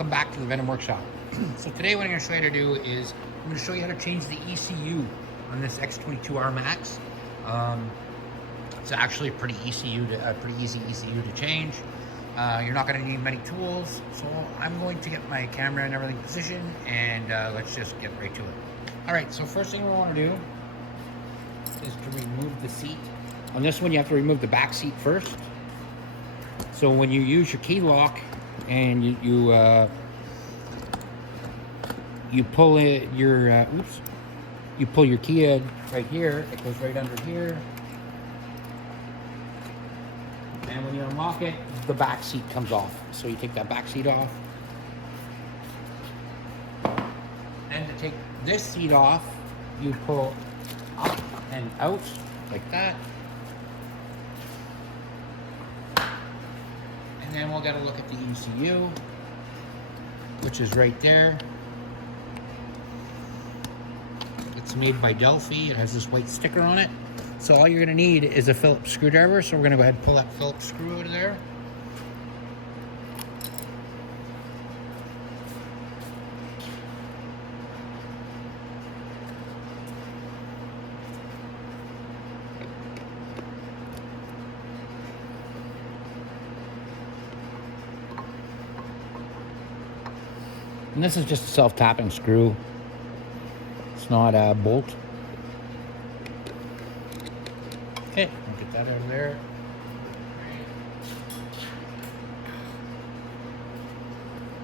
welcome back to the Venom Workshop. So today what I'm going to show you how to do is I'm going to show you how to change the ECU on this X22R MAX. It's actually a pretty easy ECU to change. You're not going to need many tools, so I'm going to get my camera and everything positioned, and let's just get right to it. Alright, so first thing we want to do is to remove the seat. On this one you have to remove the back seat first. So when you use your key lock and you pull it, you pull your key in right here, it goes right under here. And when you unlock it, the back seat comes off. So you take that back seat off. And to take this seat off, you pull up and out like that. And then we'll get a look at the ECU, which is right there. It's made by Delphi. It has this white sticker on it. So all you're going to need is a Phillips screwdriver. So we're going to go ahead and pull that Phillips screw out of there. And this is just a self-tapping screw. It's not a bolt. Okay, we'll get that out of there.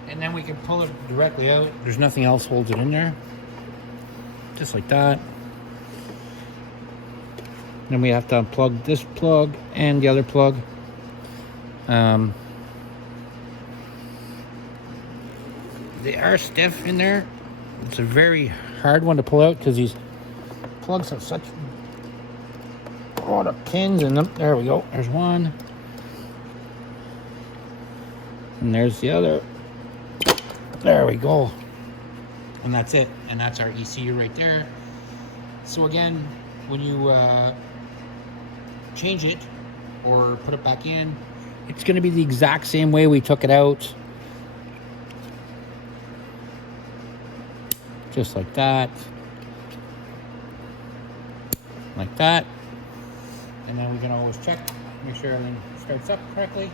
And then we can pull it directly out. There's nothing else holds it in there. Just like that. Then we have to unplug this plug and the other plug. They are stiff in there. It's a very hard one to pull out because these plugs have such a lot of pins in them. There we go. There's one. And there's the other. There we go. And that's it. And that's our ECU right there. So again, when you change it or put it back in, it's going to be the exact same way we took it out. Just like that. Like that. And then we can always check, make sure everything starts up correctly.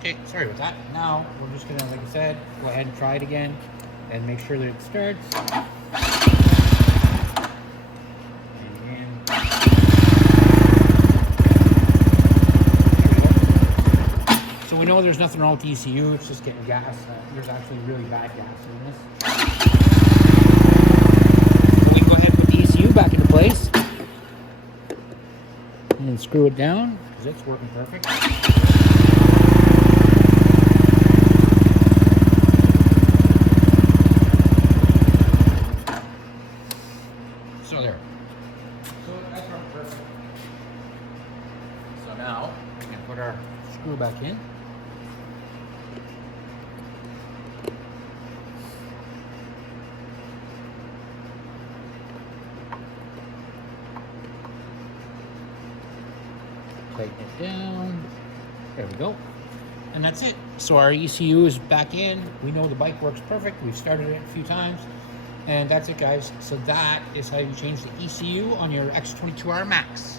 Okay, sorry about that. Now we're just gonna, like I said, go ahead and try it again and make sure that it starts. And again. So we know there's nothing wrong with the ECU, it's just getting gas. There's actually really bad gas in this. So we can go ahead and put the ECU back into place. And then screw it down, because it's working perfect. So there. So that's perfect. So now we can put our screw back in. Tighten it down. There we go. And that's it. So our ECU is back in. We know the bike works perfect. We've started it a few times. And that's it, guys. So that is how you change the ECU on your X22R MAX.